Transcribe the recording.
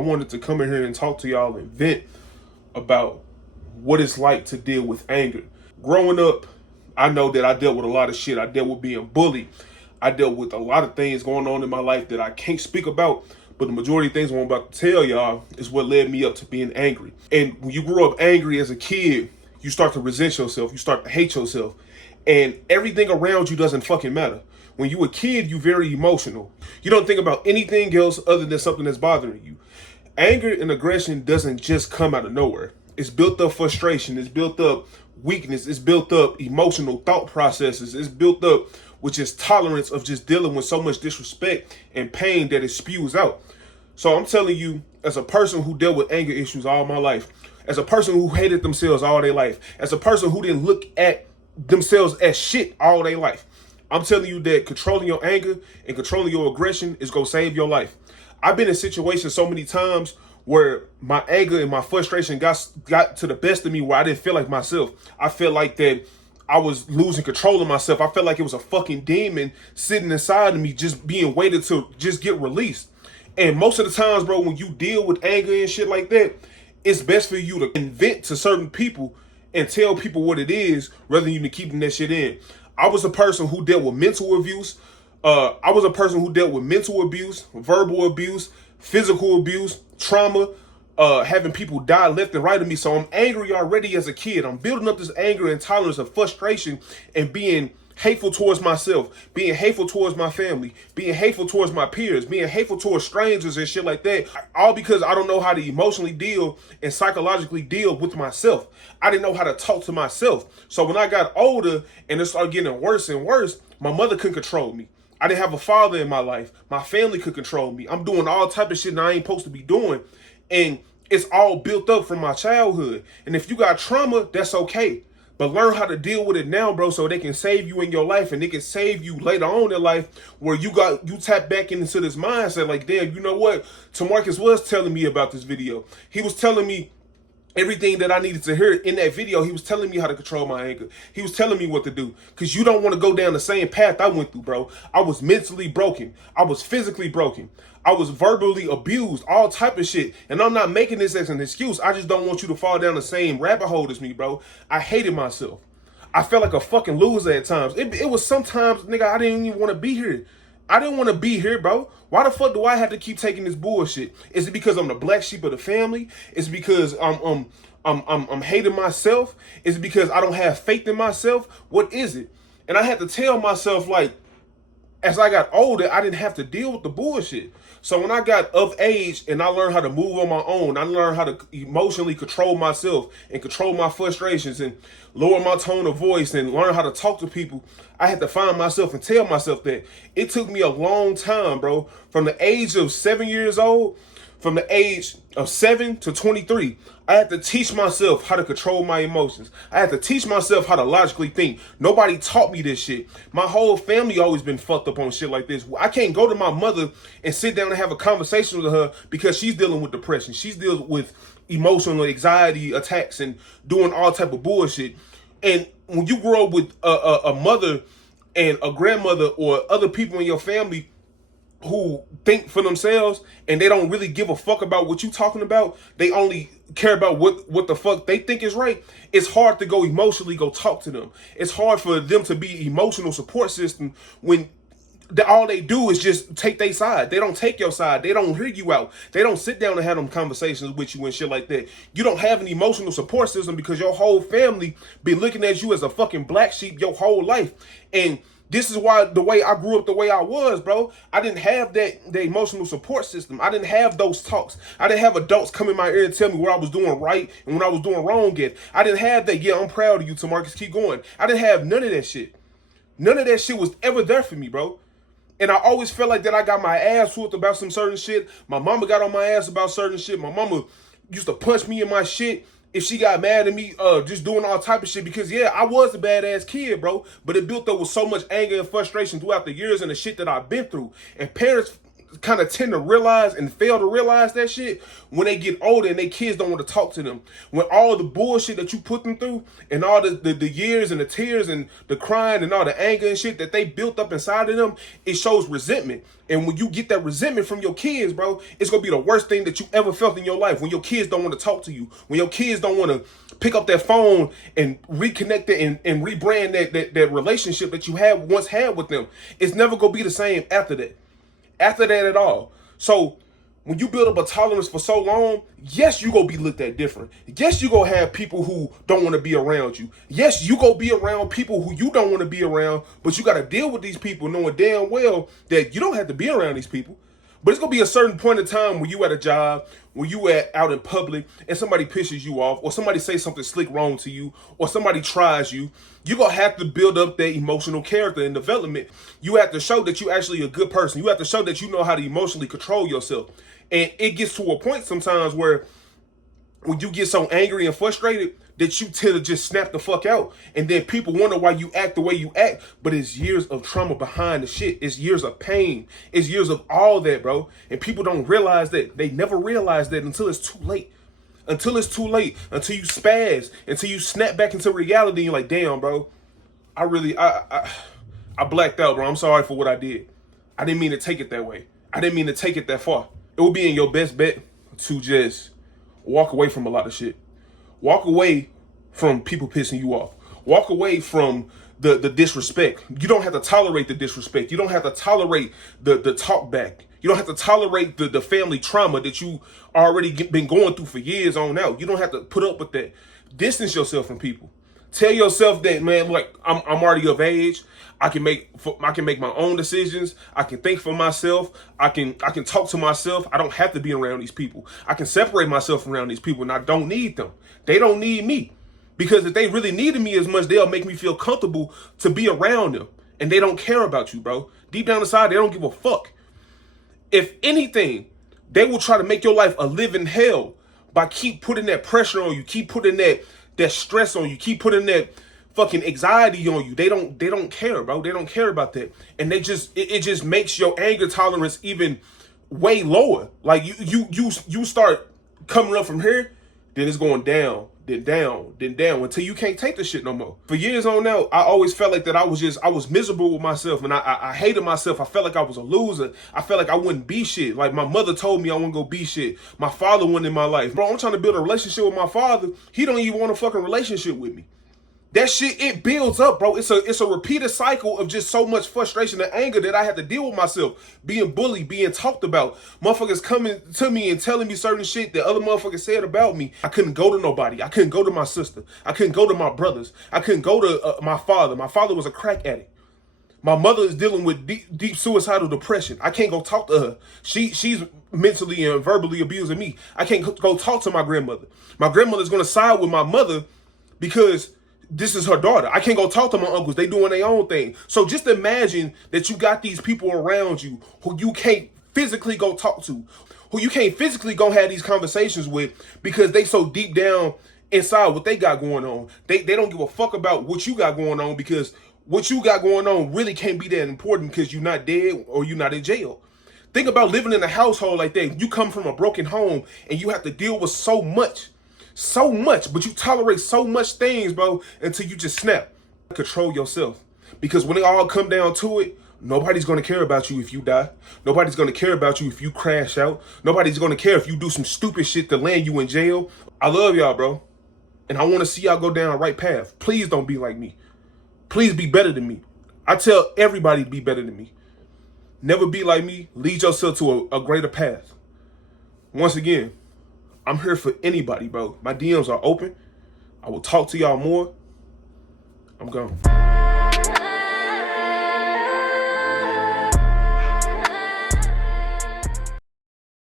wanted to come in here and talk to y'all and vent about what it's like to deal with anger. Growing up, I know that I dealt with a lot of shit. I dealt with being bullied. I dealt with a lot of things going on in my life that I can't speak about, but the majority of things I'm about to tell y'all is what led me up to being angry. And when you grow up angry as a kid, you start to resent yourself. You start to hate yourself. And everything around you doesn't fucking matter. When you a kid, you very emotional. You don't think about anything else other than something that's bothering you. Anger and aggression doesn't just come out of nowhere. It's built up frustration. It's built up weakness. It's built up emotional thought processes. It's built up with just tolerance of just dealing with so much disrespect and pain that it spews out. So I'm telling you, as a person who dealt with anger issues all my life, as a person who hated themselves all their life, as a person who didn't look at themselves as shit all their life, I'm telling you that controlling your anger and controlling your aggression is going to save your life. I've been in situations so many times where my anger and my frustration got to the best of me where I didn't feel like myself. I felt like that I was losing control of myself. I felt like it was a fucking demon sitting inside of me just being waited to just get released. And most of the times, bro, when you deal with anger and shit like that, it's best for you to vent to certain people and tell people what it is rather than you keeping that shit in. I was a person who dealt with mental abuse. I was a person who dealt with mental abuse, verbal abuse, physical abuse, trauma, having people die left and right of me. So I'm angry already as a kid. I'm building up this anger and tolerance of frustration and being hateful towards myself, being hateful towards my family, being hateful towards my peers, being hateful towards strangers and shit like that. All because I don't know how to emotionally deal and psychologically deal with myself. I didn't know how to talk to myself. So when I got older and it started getting worse and worse, my mother couldn't control me. I didn't have a father in my life. My family could control me. I'm doing all type of shit that I ain't supposed to be doing. And it's all built up from my childhood. And if you got trauma, that's okay. But learn how to deal with it now, bro, so they can save you in your life and they can save you later on in life where you tap back into this mindset like, damn, you know what? TaMarcus was telling me about this video. He was telling me everything that I needed to hear in that video. He was telling me how to control my anger. He was telling me what to do. Because you don't want to go down the same path I went through, bro. I was mentally broken. I was physically broken. I was verbally abused, all type of shit. And I'm not making this as an excuse. I just don't want you to fall down the same rabbit hole as me, bro. I hated myself. I felt like a fucking loser at times. It was sometimes, nigga, I didn't even want to be here. I didn't want to be here, bro. Why the fuck do I have to keep taking this bullshit? Is it because I'm the black sheep of the family? Is it because I'm hating myself? Is it because I don't have faith in myself? What is it? And I had to tell myself, like, as I got older, I didn't have to deal with the bullshit. So when I got of age and I learned how to move on my own, I learned how to emotionally control myself and control my frustrations and lower my tone of voice and learn how to talk to people, I had to find myself and tell myself that. It took me a long time, bro. From the age of 7 years old, from the age of 7 to 23, I had to teach myself how to control my emotions. I had to teach myself how to logically think. Nobody taught me this shit. My whole family always been fucked up on shit like this. I can't go to my mother and sit down and have a conversation with her because she's dealing with depression. She's dealing with emotional anxiety attacks and doing all type of bullshit. And when you grow up with a mother and a grandmother or other people in your family who think for themselves and they don't really give a fuck about what you talking about, they only care about what the fuck they think is right, it's hard to go emotionally go talk to them. It's hard for them to be emotional support system when all they do is just take their side. They don't take your side. They don't hear you out. They don't sit down and have them conversations with you and shit like that. You don't have an emotional support system because your whole family been looking at you as a fucking black sheep your whole life. And this is why the way I grew up the way I was, bro. I didn't have the emotional support system. I didn't have those talks. I didn't have adults come in my ear and tell me what I was doing right and what I was doing wrong at. I didn't have that, yeah, I'm proud of you, TaMarcus, keep going. I didn't have none of that shit. None of that shit was ever there for me, bro. And I always felt like that I got my ass whooped about some certain shit. My mama got on my ass about certain shit. My mama used to punch me in my shit if she got mad at me, just doing all type of shit. Because, yeah, I was a badass kid, bro. But it built up with so much anger and frustration throughout the years and the shit that I've been through. And parents kind of tend to realize and fail to realize that shit when they get older and their kids don't want to talk to them. When all the bullshit that you put them through and all the years and the tears and the crying and all the anger and shit that they built up inside of them, it shows resentment. And when you get that resentment from your kids, bro, it's going to be the worst thing that you ever felt in your life. When your kids don't want to talk to you, when your kids don't want to pick up that phone and reconnect it and rebrand that relationship that you once had with them, it's never going to be the same after that. After that at all. So when you build up a tolerance for so long, yes, you gonna be looked at different. Yes, you gonna have people who don't want to be around you. Yes, you gonna be around people who you don't want to be around, but you gotta deal with these people knowing damn well that you don't have to be around these people. But it's gonna be a certain point in time when you at a job, when you at out in public, and somebody pisses you off, or somebody says something slick wrong to you, or somebody tries you. You're gonna have to build up that emotional character and development. You have to show that you actually a good person. You have to show that you know how to emotionally control yourself. And it gets to a point sometimes where when you get so angry and frustrated that you tend to just snap the fuck out. And then people wonder why you act the way you act. But it's years of trauma behind the shit. It's years of pain. It's years of all that, bro. And people don't realize that. They never realize that until it's too late. Until it's too late. Until you spaz. Until you snap back into reality. And you're like, damn, bro. I blacked out, bro. I'm sorry for what I did. I didn't mean to take it that way. I didn't mean to take it that far. It would be in your best bet to just walk away from a lot of shit. Walk away from people pissing you off. Walk away from the disrespect. You don't have to tolerate the disrespect. You don't have to tolerate the talk back. You don't have to tolerate the family trauma that you already been going through for years on out. You don't have to put up with that. Distance yourself from people. Tell yourself that, man, like I'm already of age. I can make my own decisions. I can think for myself. I can talk to myself. I don't have to be around these people. I can separate myself from around these people, and I don't need them. They don't need me. Because if they really needed me as much, they'll make me feel comfortable to be around them. And they don't care about you, bro. Deep down inside, they don't give a fuck. If anything, they will try to make your life a living hell by keep putting that pressure on you, keep putting that stress on you, keep putting that fucking anxiety on you. They don't care, bro. They don't care about that. And it just makes your anger tolerance even way lower. Like you start coming up from here, then it's going down, then down, then down until you can't take the shit no more. For years on out, I always felt like that I was miserable with myself, and I hated myself. I felt like I was a loser. I felt like I wouldn't be shit. Like my mother told me I wouldn't go be shit. My father wasn't in my life. Bro, I'm trying to build a relationship with my father. He don't even want a fucking relationship with me. That shit, it builds up, bro. It's a repeated cycle of just so much frustration and anger that I had to deal with myself. Being bullied, being talked about. Motherfuckers coming to me and telling me certain shit that other motherfuckers said about me. I couldn't go to nobody. I couldn't go to my sister. I couldn't go to my brothers. I couldn't go to my father. My father was a crack addict. My mother is dealing with deep suicidal depression. I can't go talk to her. She's mentally and verbally abusing me. I can't go talk to my grandmother. My grandmother's going to side with my mother because this is her daughter. I can't go talk to my uncles. They doing their own thing. So just imagine that you got these people around you who you can't physically go talk to, who you can't physically go have these conversations with because they so deep down inside what they got going on. They don't give a fuck about what you got going on because what you got going on really can't be that important because you're not dead or you're not in jail. Think about living in a household like that. You come from a broken home and you have to deal with so much, but you tolerate so much things, bro, until you just snap. Control yourself. Because when it all come down to it, nobody's going to care about you if you die. Nobody's going to care about you if you crash out. Nobody's going to care if you do some stupid shit to land you in jail. I love y'all, bro. And I want to see y'all go down the right path. Please don't be like me. Please be better than me. I tell everybody to be better than me. Never be like me. Lead yourself to a greater path. Once again, I'm here for anybody, bro. My DMs are open. I will talk to y'all more. I'm gone.